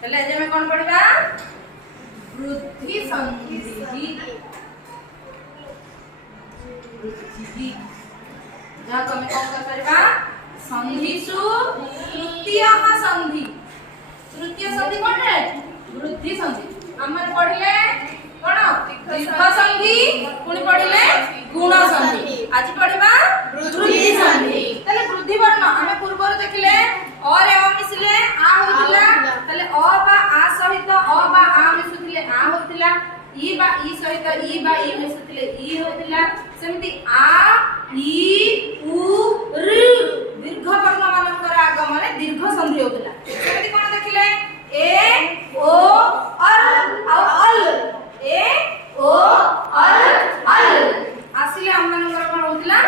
पहले जे में कोन पढ़िबा वृद्धि संधि वृद्धि जा तो हमें कौन कर परिबा संधिषु तृतीयः संधि तृतीय संधि कोन है वृद्धि संधि हमर पढ़िले कोन दीर्घ संधि पुनी पढ़िले गुण संधि आज पढ़िबा वृद्धि संधि तले वृद्धि वर्ण हमें पूर्व देखिले और ए मिसले आ होतिला तले अ बा आ सहित अ बा आ मिसुतिले आ होतिला ई बा ई सहित ई बा ई मिसुतिले ई होतिला सेमति आ ई उ ऋ दीर्घ वर्ण मानकर आगमने दीर्घ संधि होतिला सेमति कोन देखिले ए ओ अल ए ओ अल आसिले हम मानकर कोन होतिला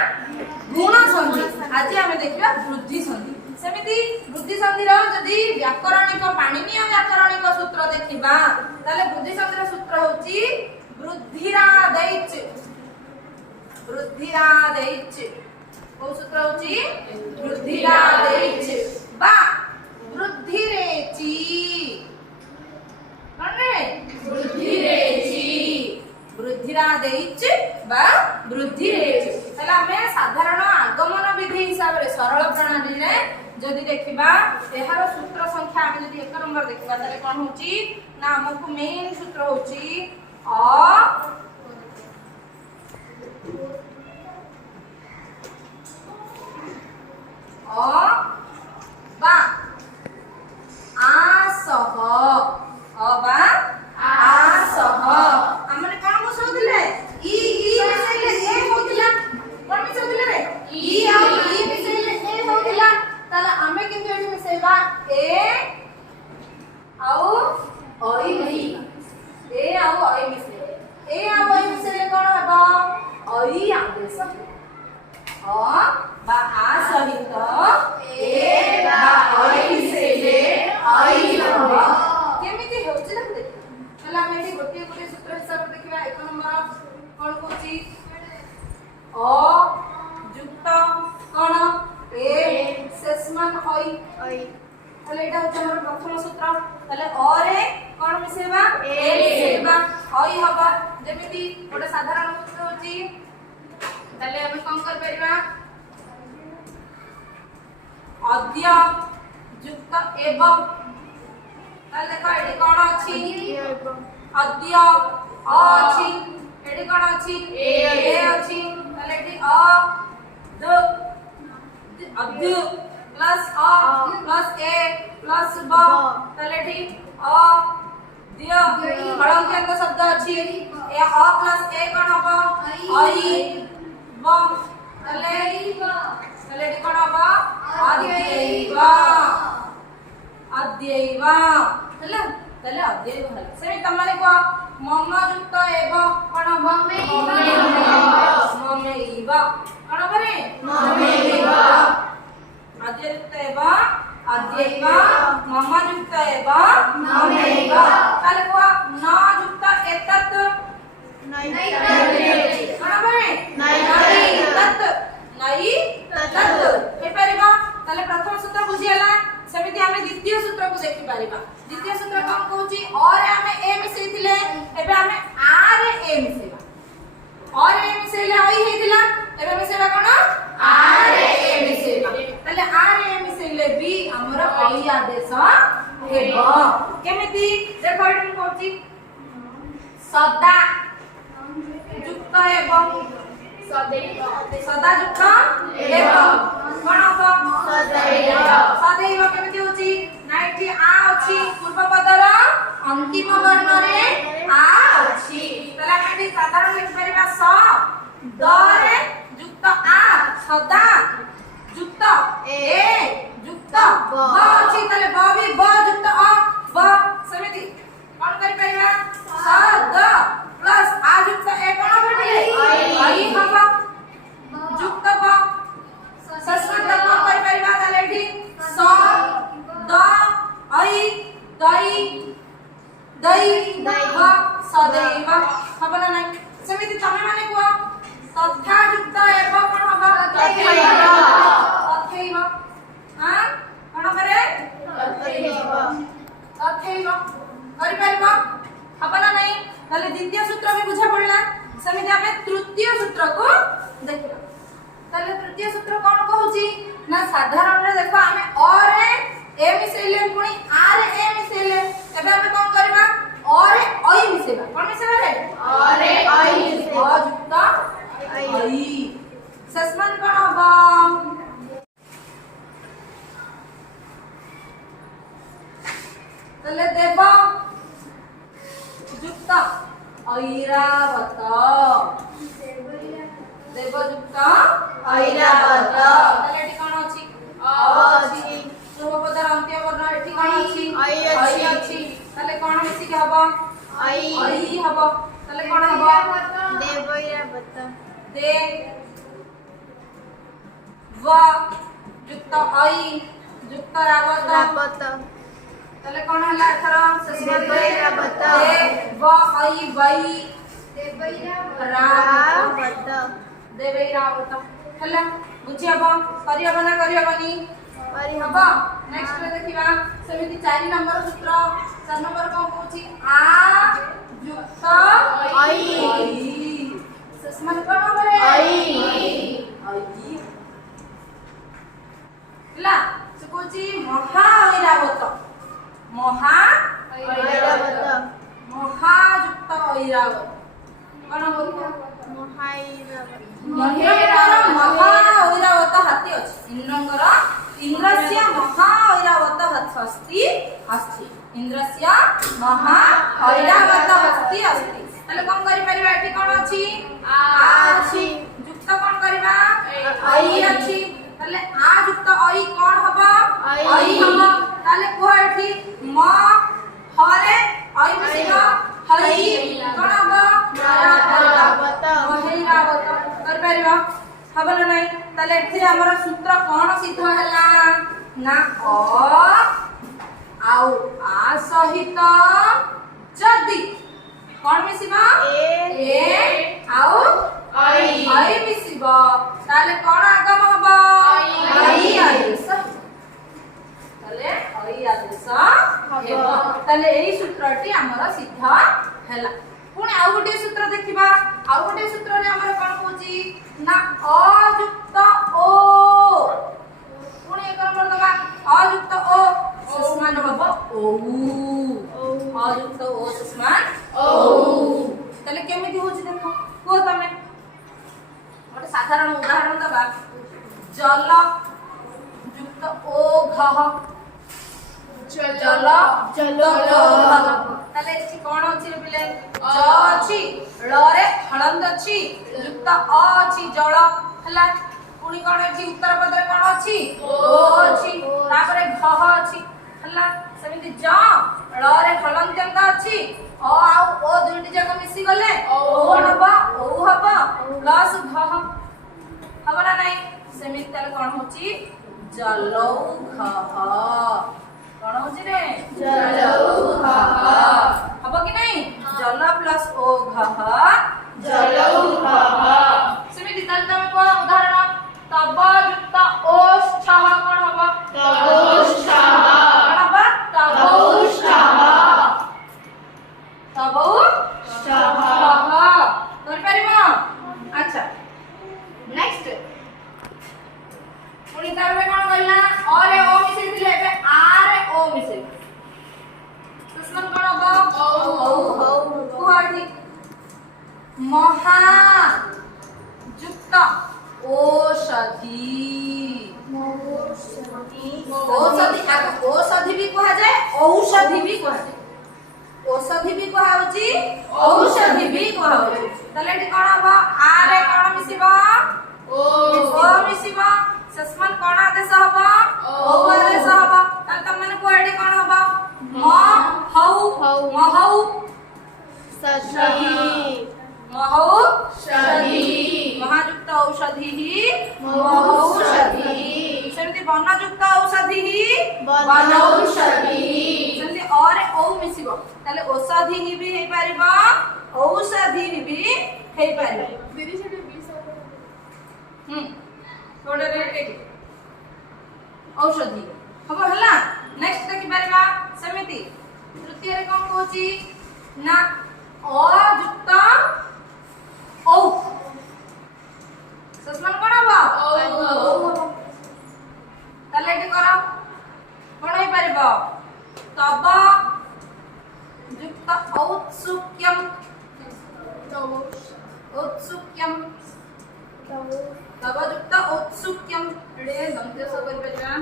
गुण संधि आज हम देखिबा वृद्धि संधि सेमिति वृद्धि संधि रो जदी व्याकरणिक पाणिनीय व्याकरणिक सूत्र देखिबा ताले वृद्धि संधि रो सूत्र होची वृद्धिरादैच को सूत्र होची वृद्धिरादैच बा वृद्धिरेचि कने वृद्धिरेचि वृद्धिरादैच बा वृद्धिरेचि तला हमें साधारण आगमन विधि हिसाब रे सरल प्रणाली रे जदी देखिबा एहार सूत्र संख्या हम जदी 1 नंबर देखिबा तले कोन होची ना हमकु मेन सूत्र होची बा आसह बा आसह हमने कोन बसौतिले ई मिसैले ए होतिला कोन मिसौतिले रे ई आ ई मिसैले ए होतिला ताला हमें किंतु एठी मिसैबा ए आउ ओई मिसैबा ए आउ ओई मिसैले कोन हबो ओई आदेश अ बा आ सहित ए बा ओई मिसैले ओई हबो केमिति होछि ना देख ताला हम एठी गोटे गोटे सूत्र हिसाब देखिबा 1 नंबर कोन कोची अ युक्त कोन ए शेषमान ओई ताले एटा होछि हमर प्रथम सूत्र ताले अ रे कोन मिसेबा ए मिसेबा ओई हबा जेमिति गोटे साधारण सूत्र होछि ताले हम कोन कर परिबा अद्य युक्त एवं ताले देखो एठी कोन अछि अद्य अ अछि एठी कोन अछि ए अछि ताले एठी अ द अद्य प्लस अ प्लस ए प्लस ब ताले एठी अ दिय हळंक अंक शब्द अछि ए अ प्लस ए कोन हबो आई ब ताले एठी कोन हबो अद्यैव हला ताले अद्यैव हला सेमी तमारे को मम युक्त एव कोन ममेइव कोन बरे ममेइव अद्ययुक्त एव अद्यैव मम युक्त एव ममेइव ताले को न युक्त एतत् नैतत् कोन बरे नैतत् हे परिबा ताले प्रथम सूत्र बुझियला सेमिति हमें द्वितीय सूत्र को देखि परिबा द्वितीय सूत्र कोन कहूची और हमें ए मिसैथिले एबे हमें आ रे ए मिसैबा और ए मिसैले होई हेतिला एबे मिसैबा कोन आ रे ए मिसैबा ताले आ रे ए मिसैले भी हमर ओई आदेश हेबो केमिति देखो एठन कहूची सदा युक्त एवं सदा युक्त एवं कोन हो सदैव केमिति होची ना एठी आ अछि पूर्व पदर अंतिम वर्ण रे आ अछि तला केमिति साधारण लिख परिबा स द रे युक्त आ सदा युक्त ए युक्त ब अछि तले ब भी ब युक्त अ ब समिति कोन करि परिबा स द प्लस आ युक्त ए कोन बनिले आई हबा युक्त ब सस्वत कोन करि परिबा तले एठी स द आई दई व सदैव हबना नै समिति तमे माने को तथा युक्त एव कोन हबा तथैव हां कोन करे तथैव पकेइबो करि परबो हबना नहीं ताले द्वितीय सूत्र भी बुझा पड़ला समिति हमें तृतीय सूत्र को देखिबा ताले तृतीय सूत्र कोन कहूची ना साधारण रे देखो हमें और ए मिसेले पुनी आर ए मिसेले एबे हमें कोन करबा और आई मिसेबा कोन मिसेबा रे और आई मिसेबा जुक्त आई सस्मन कोन हबो ताले देबो जुक्त ऐरावत देवयुक्त ऐरावत ताले एठी कोन अछि अछि पूर्व पदर अंत्य वर्ण एठी कोन अछि ऐ अछि ताले कोन मिसी के हबो ऐ हबो ताले कोन हबो देवैरावत दे व युक्त ऐ युक्त रावत ताले कोन हला एथर देवैरावत दे व ऐ वै रावत देवैरावत हला बुझियबो करियबो ना करियबोनी हबो नेक्स्ट रे देखिबा समिति 4 नंबर सूत्र 4 नंबर कोन कहूची आ युक्त ऐ सस्मन कोन हबरे ऐ हला से कहूची महा ऐरावत महा ऐरावत महायुक्त ऐरावत कोन बोलबो महाऐरावत महेरंगर महा ऐरावत हाथी अछि इंद्रस्य महा ऐरावत हस्ति अस्ति इंद्रस्य महा ऐरावत हस्ति अस्ति ताले कोन करि परिबा एठी कोन अछि अछि युक्त कोन करबा ऐ अछि ताले आ युक्त ऐ कोन हबो ऐ हबो ताले को एठी म हरे ऐ मिसिबो हई कोन हबो ऐरावत महेरावत कर परिबा हबल नै ताले एठी हमर सूत्र कोन सिद्ध हला ना अ आउ आ सहित जदी कोन मिसिबा ए आउ ऐ मिसिबा ताले कोन आगम हबो ऐ आदेश ताले ऐ आदेश हेबो ताले एई सूत्रटी हमर सिद्ध हला पुणी आउ गोटे सूत्र देखिबा आउ गोटे सूत्र रे हमर कोन कहूची ना अयुक्त ओ पुणी एक नंबर दबा अयुक्त ओ समान हबो ओ अयुक्त ओ समान ओ ताले केमिति होची देखो को तमे गोटे साधारण उदाहरण दबा जल युक्त ओ घह जल ताले एठी कोन अछि बिले ज अछि ळ रे हळंद अछि युक्त अ अछि जल हला पुणी कोन अछि उत्तर पदरे कोन अछि ओ अछि तापरे घह अछि हला सेमिति ज ळ रे हळंद अछि अ आ ओ दुइटी जक मिसी गले ओ हबा ओ हबा प्लस घह हबना नै सेमिति ताले कोन होछि जलौ घह कोन होछि रे जलौ घह हबो कि नै जल प्लस ओ घह जलौ घह सेमिति ताले तमे को उदाहरण तब युक्त ओष्ठः कोन हबो तबोष्ठः कोन हबो तबोष्ठः तबोष्ठः कर परिबो अच्छा नेक्स्ट पुणी तारे कोन करला और ओ मिसे दिले बे आर ओ मिसे सुस्मन कोन हबो ओ कुहाडी महा युक्त औषधि औषधि आगे औषधि भी कहा जाए औषधि भी कहा जाए औषधि भी कहा होची औषधि भी कहा होची तले एठी कोन हबो आरे कोन मिसिबो ओ मिसिबो सस्मन कोन आदेश हबो ओ आदेश हबो तले त माने कोडी कोन हबो म हौ महौ सषधि महौषधि महायुक्त औषधि महौषधि सेमति वनयुक्त औषधि वनौषधि सेमति और औ मिसिबो ताले औषधि भी हे परिबो औषधि भी हे परिबो दीदी सेटे 20 थोड़े रेटे औषधि हबो हला नेक्स्ट देखि परिबा सेमति कहूची ना अयुक्त औ सस्मान कोन हबो ताले एटी करो कोन होई परबो तब युक्त औत्सुक्यम औत्सुक्यम तब युक्त औत्सुक्यम एडे दंत्य स करि परिबा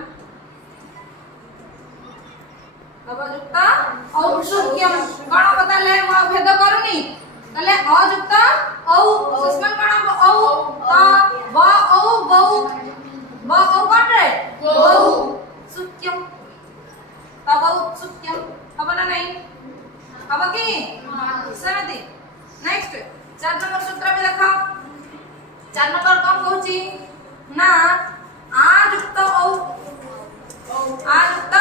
तब युक्त औत्सुक्यम कोन बताले म भेद करूनी तले अयुक्त औ सस्मान कोन हबो औ त ब औ बहु ब औ कोन रे बहु सुक्यम तब उत्सुक्यम हबो ना नहीं हबो की सेमति नेक्स्ट 4 नंबर सूत्र भी देखो 4 नंबर कौन कहूची ना आयुक्त औ आयुक्त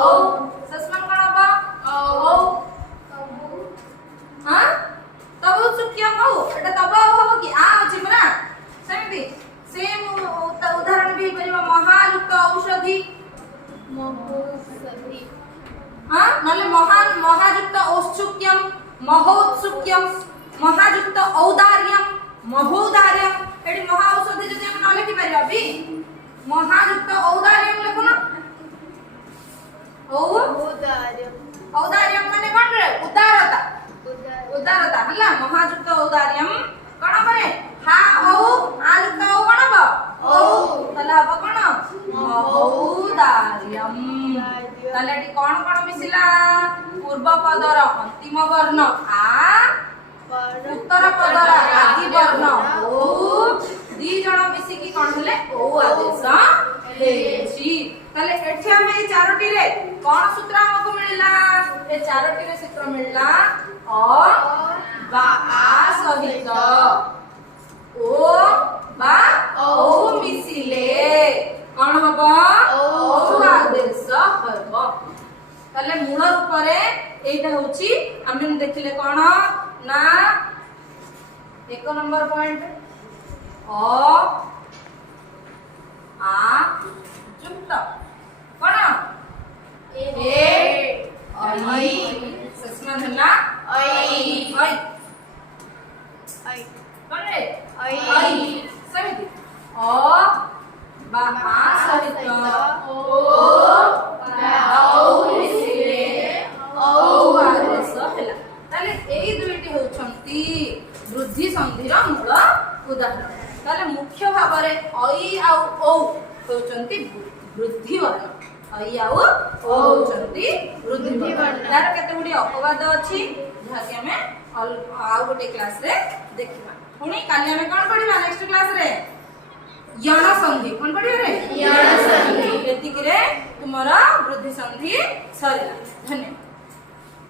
औ सस्मान कोन हबो औ हां तब उत्सुक्यम औ एटा तब हबो की आ अछि बरा सेमति सेम उदाहरण भी परिबा महायुक्त औषधि महोषधि हां नले महान महायुक्त औत्सुक्यम महोत्सुक्यम महायुक्त औदार्यम महोदार्यम एडी महा औषधि जदि हम न लिखि परिबा भी महायुक्त औदार्यम लिखो ना औ औदार्यम माने कोन रे उदारता उदारता हला महायुक्त औदार्यम कोन परे हा औ आयुक्त औ कोन बा औ तला हबो कोन औदार्यम तले एटी कोन कोन मिसिला पूर्व पदर अंतिम वर्ण आ उत्तर पदर आदि वर्ण ओ दी जण मिसी की कोन हले ओ आदेश हेची तले एठी हम ए चारोटी रे कोन सूत्र हमको मिलला ए चारोटी रे सूत्र मिलला अ बा आ सहित ओ बा ओ मिसिले कोन हबो ओ आदेश हबो तले मूल रूप रे एटा होची हम देखिले कोन ना 1 नंबर पॉइंट अ आ युक्त कोन ए आई सस्मान हला आई कोन रे आई समिति अ बा आ सहित ओ बा औ मिसिले औ आदेश हला ताले एई दुईटी होछंती वृद्धि संधिर मूल उदाहरण ताले मुख्य भाव रे आई आ औ होछंती वृद्धि वर्ण आई आ औ होछंती वृद्धि वर्ण तार केते गुडी अपवाद अछि जहा कि हमें आ गोटे क्लास रे देखिबा पुनी काली हमें कोन पढिबा नेक्स्ट क्लास रे यण संधि कोन पढिबा रे यण संधि एतिक रे तुमरा वृद्धि संधि सरिला धन्यवाद।